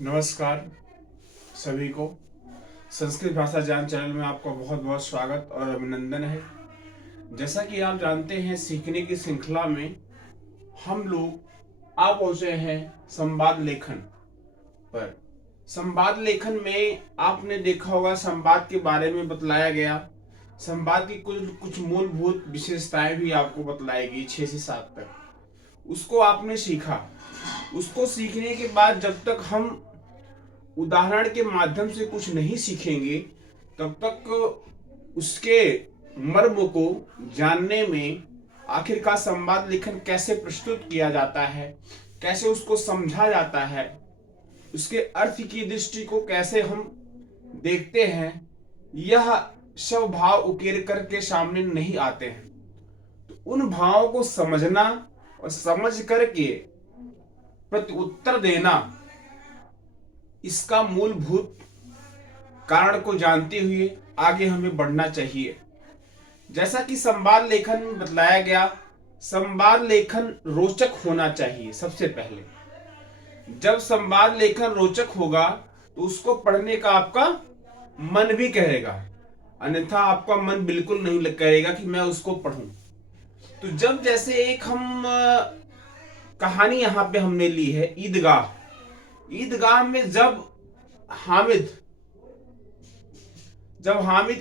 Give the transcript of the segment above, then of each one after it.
नमस्कार सभी को। संस्कृत भाषा ज्ञान चैनल में आपका बहुत बहुत स्वागत और अभिनंदन है। जैसा कि आप जानते हैं, सीखने की श्रृंखला में हम लोग आ पहुंचे हैं संवाद लेखन पर। संवाद लेखन में आपने देखा होगा, संवाद के बारे में बतलाया गया। संवाद की कुछ कुछ मूलभूत विशेषताएं भी आपको बतलाई गई 6 से 7 तक। उसको आपने सीखा। उसको सीखने के बाद जब तक हम उदाहरण के माध्यम से कुछ नहीं सीखेंगे, तब तक उसके मर्म को जानने में, आखिरकार संवाद लेखन कैसे प्रस्तुत किया जाता है, कैसे उसको समझा जाता है, उसके अर्थ की दृष्टि को कैसे हम देखते हैं, यह सब भाव उकेर करके सामने नहीं आते हैं। तो उन भावों को समझना और समझ करके प्रत्युत्तर देना, इसका मूलभूत कारण को जानते हुए आगे हमें बढ़ना चाहिए। जैसा कि संवाद लेखन में बतलाया गया, संवाद लेखन रोचक होना चाहिए। सबसे पहले जब संवाद लेखन रोचक होगा तो उसको पढ़ने का आपका मन भी करेगा, अन्यथा आपका मन बिल्कुल नहीं करेगा कि मैं उसको पढ़ूं। तो जब जैसे एक हम कहानी यहां पे हमने ली है, ईदगाह। ईदगाह में जब हामिद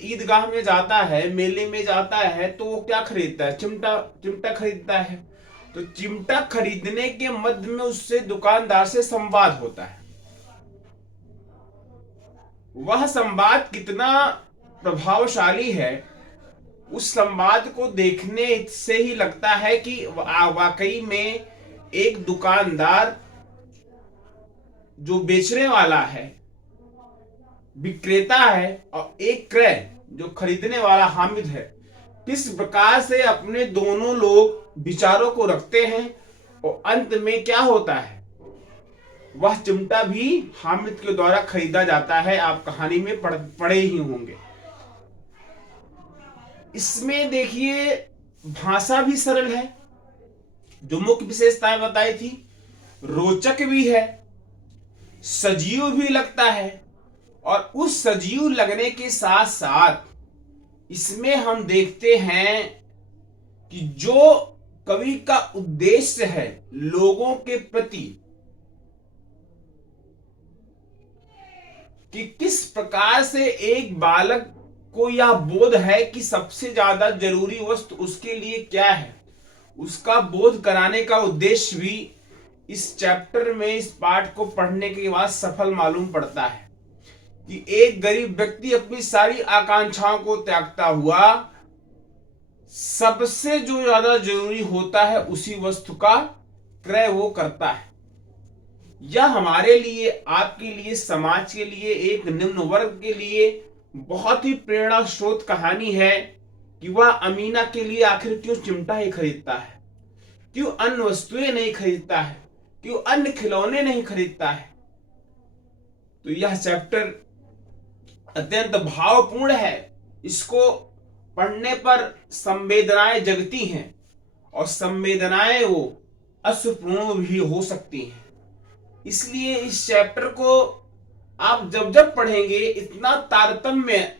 ईदगाह में जाता है, मेले में जाता है, तो वो क्या खरीदता है? चिमटा खरीदता है। तो चिमटा खरीदने के मध्य में उससे दुकानदार से संवाद होता है। वह संवाद कितना प्रभावशाली है, उस संवाद को देखने से ही लगता है कि वाकई में एक दुकानदार जो बेचने वाला है, विक्रेता है, और एक क्रय जो खरीदने वाला हामिद है, किस प्रकार से अपने दोनों लोग विचारों को रखते हैं। और अंत में क्या होता है, वह चिमटा भी हामिद के द्वारा खरीदा जाता है। आप कहानी में पढ़े ही होंगे। इसमें देखिए, भाषा भी सरल है, जो मुख्य विशेषताएं बताई थी, रोचक भी है, सजीव भी लगता है। और उस सजीव लगने के साथ साथ इसमें हम देखते हैं कि जो कवि का उद्देश्य है लोगों के प्रति, कि किस प्रकार से एक बालक को यह बोध है कि सबसे ज्यादा जरूरी वस्तु उसके लिए क्या है, उसका बोध कराने का उद्देश्य भी इस चैप्टर में, इस पाठ को पढ़ने के बाद सफल मालूम पड़ता है। कि एक गरीब व्यक्ति अपनी सारी आकांक्षाओं को त्यागता हुआ सबसे जो ज्यादा जरूरी होता है उसी वस्तु का क्रय वो करता है। यह हमारे लिए, आपके लिए, समाज के लिए, एक निम्न वर्ग के लिए बहुत ही प्रेरणा स्रोत कहानी है कि वह अमीना के लिए आखिर क्यों चिमटा ही खरीदता है, क्यों अन्य वस्तुएं नहीं खरीदता है, क्यों अन्य खिलौने नहीं खरीदता है। तो यह चैप्टर अत्यंत भावपूर्ण है। इसको पढ़ने पर संवेदनाएं जगती हैं, और संवेदनाएं वो अश्रुपूर्ण भी हो सकती हैं। इसलिए इस चैप्टर को आप जब जब पढ़ेंगे, इतना तारतम्य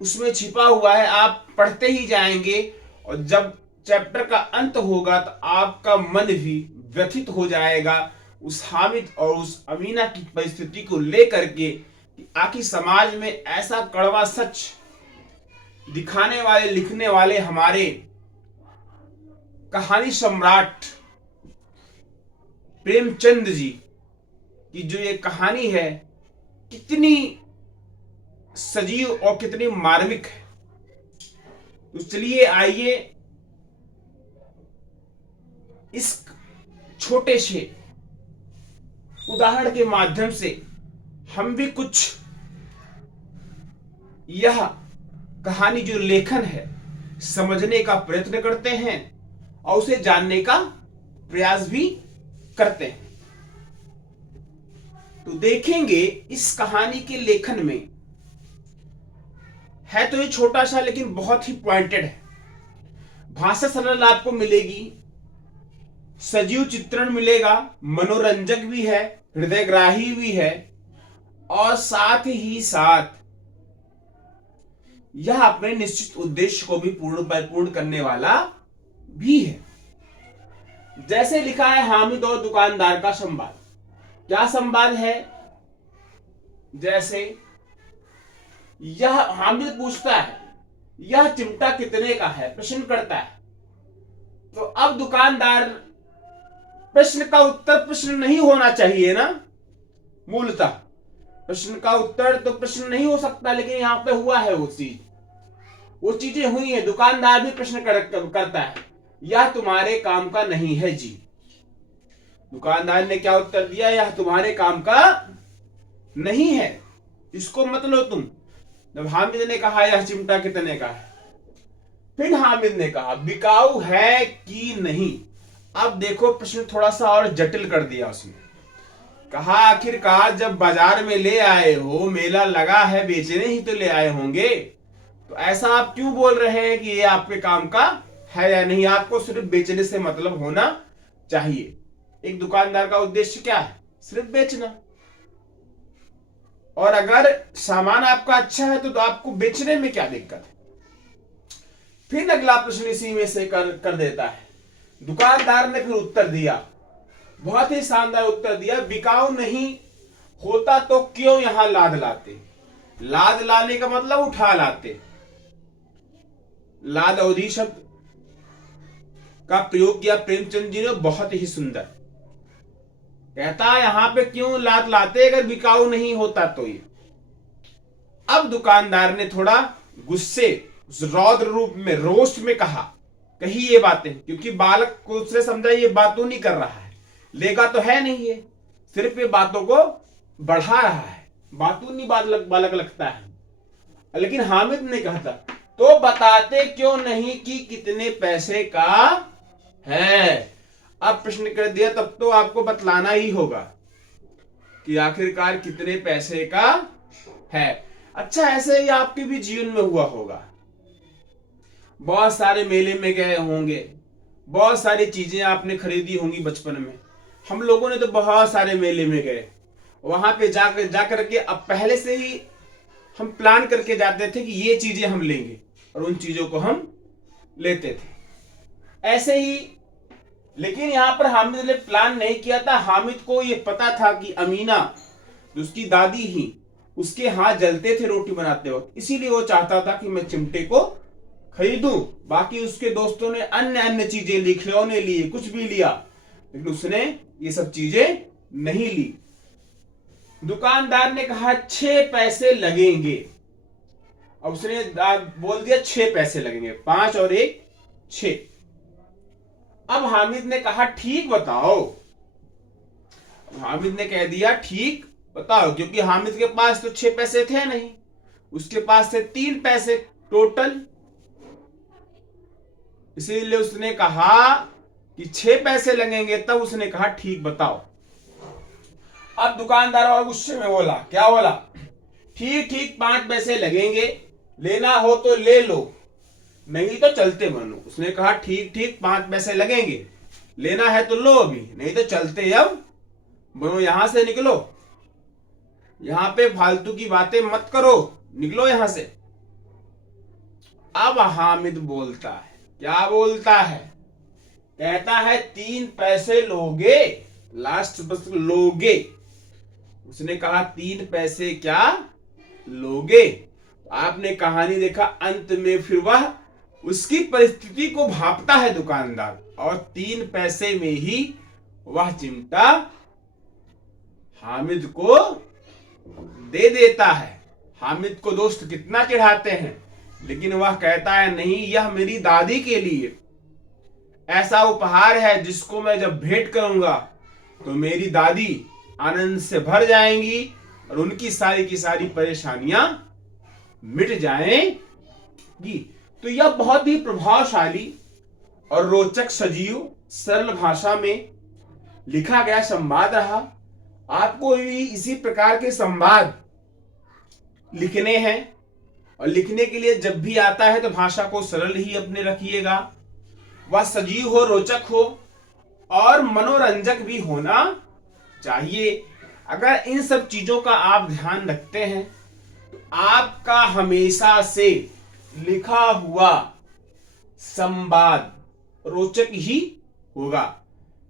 उसमें छिपा हुआ है, आप पढ़ते ही जाएंगे। और जब चैप्टर का अंत होगा तो आपका मन भी व्यथित हो जाएगा उस हामिद और उस अमीना की परिस्थिति को लेकर के, कि आखिर समाज में ऐसा कड़वा सच दिखाने वाले, लिखने वाले हमारे कहानी सम्राट प्रेमचंद जी की जो ये कहानी है, कितनी सजीव और कितनी मार्मिक है। तो चलिए आइए इस छोटे से उदाहरण के माध्यम से हम भी कुछ यह कहानी जो लेखन है समझने का प्रयत्न करते हैं और उसे जानने का प्रयास भी करते हैं। तो देखेंगे इस कहानी के लेखन में है तो ये छोटा सा, लेकिन बहुत ही पॉइंटेड है। भाषा सरल आपको मिलेगी, सजीव चित्रण मिलेगा, मनोरंजक भी है, हृदयग्राही भी है, और साथ ही साथ यह अपने निश्चित उद्देश्य को भी पूर्ण करने वाला भी है। जैसे लिखा है हामिद और दुकानदार का संवाद। क्या संवाद है? जैसे यह हामिद पूछता है यह चिमटा कितने का है, प्रश्न करता है। तो अब दुकानदार, प्रश्न का उत्तर प्रश्न नहीं होना चाहिए ना, मूलतः प्रश्न का उत्तर तो प्रश्न नहीं हो सकता, लेकिन यहां पे हुआ है वो चीजें हुई है। दुकानदार भी प्रश्न करता है, यह तुम्हारे काम का नहीं है जी। दुकानदार ने क्या उत्तर दिया? यह तुम्हारे काम का नहीं है, इसको मत लो तुम। जब हामिद ने कहा यह चिमटा कितने का है, फिर हामिद ने कहा बिकाऊ है कि नहीं। अब देखो प्रश्न थोड़ा सा और जटिल कर दिया उसने। कहा आखिरकार जब बाजार में ले आए हो, मेला लगा है, बेचने ही तो ले आए होंगे, तो ऐसा आप क्यों बोल रहे हैं कि ये आपके काम का है या नहीं? आपको सिर्फ बेचने से मतलब होना चाहिए। एक दुकानदार का उद्देश्य क्या है? सिर्फ बेचना। और अगर सामान आपका अच्छा है तो आपको बेचने में क्या दिक्कत है? फिर अगला प्रश्न इसी में से कर देता है। दुकानदार ने फिर उत्तर दिया, बहुत ही शानदार उत्तर दिया, बिकाऊ नहीं होता तो क्यों यहां लाद लाते? लाद लाने का मतलब उठा लाते। लाद अवधि शब्द का प्रयोग किया प्रेमचंद जी ने, बहुत ही सुंदर। कहता है यहां पे क्यों लाद लाते अगर बिकाऊ नहीं होता तो ये। अब दुकानदार ने थोड़ा गुस्से, रौद्र रूप में, रोष में कही ये बातें, क्योंकि बालक को उसने समझा ये बातों नहीं कर रहा है, लेगा तो है नहीं, ये सिर्फ ये बातों को बढ़ा रहा है, बातूं नहीं बालक लगता है। लेकिन हामिद ने कहा था तो बताते क्यों नहीं कि कितने पैसे का है? अब प्रश्न कर दिया तब तो आपको बतलाना ही होगा कि आखिरकार कितने पैसे का है। अच्छा, ऐसे ही आपके भी जीवन में हुआ होगा। बहुत सारे मेले में गए होंगे, बहुत सारी चीजें आपने खरीदी होंगी बचपन में। हम लोगों ने तो बहुत सारे मेले में गए, वहां पे जाकर के अब पहले से ही हम प्लान करके जाते थे कि ये चीजें हम लेंगे, और उन चीजों को हम लेते थे ऐसे ही। लेकिन यहां पर हामिद ने प्लान नहीं किया था। हामिद को ये पता था कि अमीना, जो उसकी दादी ही, उसके हाथ जलते थे रोटी बनाते वक्त, इसीलिए वो चाहता था कि मैं चिमटे को खरीदूं। बाकी उसके दोस्तों ने अन्य अन्य चीजें ली, खिलौने लिए, कुछ भी लिया, लेकिन उसने ये सब चीजें नहीं ली। दुकानदार ने कहा 6 पैसे लगेंगे। अब उसने बोल दिया 6 पैसे लगेंगे, 5 और 1 6। अब हामिद ने कहा ठीक बताओ। हामिद ने कह दिया ठीक बताओ, क्योंकि हामिद के पास तो 6 पैसे थे नहीं, उसके पास थे 3 पैसे टोटल। इसीलिए उसने कहा कि 6 पैसे लगेंगे, तब उसने कहा ठीक बताओ। अब दुकानदार और गुस्से में बोला, क्या बोला? ठीक ठीक 5 पैसे लगेंगे, लेना हो तो ले लो, नहीं तो चलते बनो। उसने कहा ठीक ठीक 5 पैसे लगेंगे, लेना है तो लो अभी, नहीं तो चलते अब बनो, यहां से निकलो, यहां पे फालतू की बातें मत करो, निकलो यहां से। अब हामिद बोलता है, क्या बोलता है? कहता है 3 पैसे लोगे, लास्ट बस लोगे। उसने कहा 3 पैसे क्या लोगे? आपने कहानी देखा, अंत में फिर वह उसकी परिस्थिति को भांपता है दुकानदार, और 3 पैसे में ही वह चिमटा हामिद को दे देता है। हामिद को दोस्त कितना चिढ़ाते हैं, लेकिन वह कहता है नहीं, यह मेरी दादी के लिए ऐसा उपहार है जिसको मैं जब भेंट करूंगा तो मेरी दादी आनंद से भर जाएंगी और उनकी सारी की सारी परेशानियां मिट जाएंगी। तो यह बहुत ही प्रभावशाली और रोचक, सजीव, सरल भाषा में लिखा गया संवाद रहा। आपको भी इसी प्रकार के संवाद लिखने हैं, और लिखने के लिए जब भी आता है तो भाषा को सरल ही अपने रखिएगा, वह सजीव हो, रोचक हो, और मनोरंजक भी होना चाहिए। अगर इन सब चीजों का आप ध्यान रखते हैं तो आपका हमेशा से लिखा हुआ संवाद रोचक ही होगा।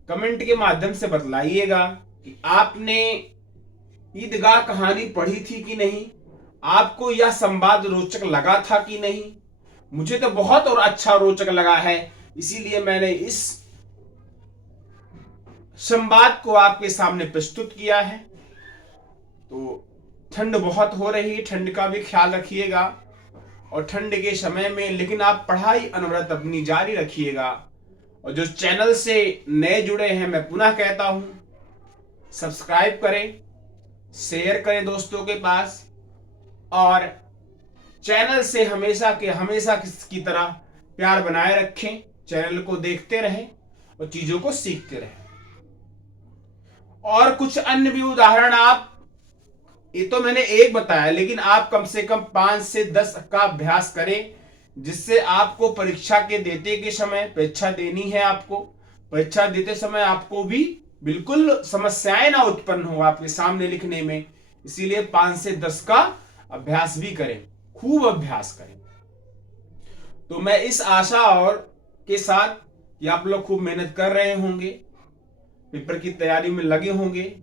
कमेंट के माध्यम से बतलाइएगा कि आपने ईदगाह कहानी पढ़ी थी कि नहीं, आपको यह संवाद रोचक लगा था कि नहीं। मुझे तो बहुत और अच्छा रोचक लगा है, इसीलिए मैंने इस संवाद को आपके सामने प्रस्तुत किया है। तो ठंड बहुत हो रही है, ठंड का भी ख्याल रखिएगा और ठंड के समय में लेकिन आप पढ़ाई अनवरत अपनी जारी रखिएगा। और जो चैनल से नए जुड़े हैं, मैं पुनः कहता हूं सब्सक्राइब करें, शेयर करें दोस्तों के पास, और चैनल से हमेशा की तरह प्यार बनाए रखें। चैनल को देखते रहें और चीजों को सीखते रहें। और कुछ अन्य भी उदाहरण आप, ये तो मैंने एक बताया, लेकिन आप कम से कम 5 से 10 का अभ्यास करें, जिससे आपको परीक्षा के देते के समय, परीक्षा देनी है आपको, परीक्षा देते समय आपको भी बिल्कुल समस्याएं ना उत्पन्न हो आपके सामने लिखने में। इसीलिए 5 से 10 का अभ्यास भी करें, खूब अभ्यास करें। तो मैं इस आशा और के साथ कि आप लोग खूब मेहनत कर रहे होंगे, पेपर की तैयारी में लगे होंगे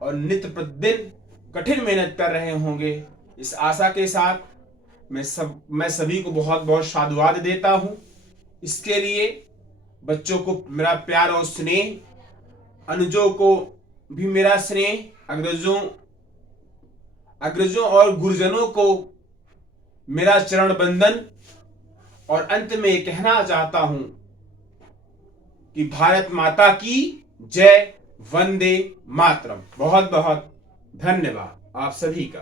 और नित्य प्रतिदिन कठिन मेहनत कर रहे होंगे, इस आशा के साथ मैं सभी को बहुत बहुत साधुवाद देता हूं। इसके लिए बच्चों को मेरा प्यार और स्नेह, अनुजों को भी मेरा स्नेह, अग्रजों और गुरुजनों को मेरा चरण बंदन। और अंत में ये कहना चाहता हूं कि भारत माता की जय, वंदे मातरम। बहुत बहुत धन्यवाद आप सभी का।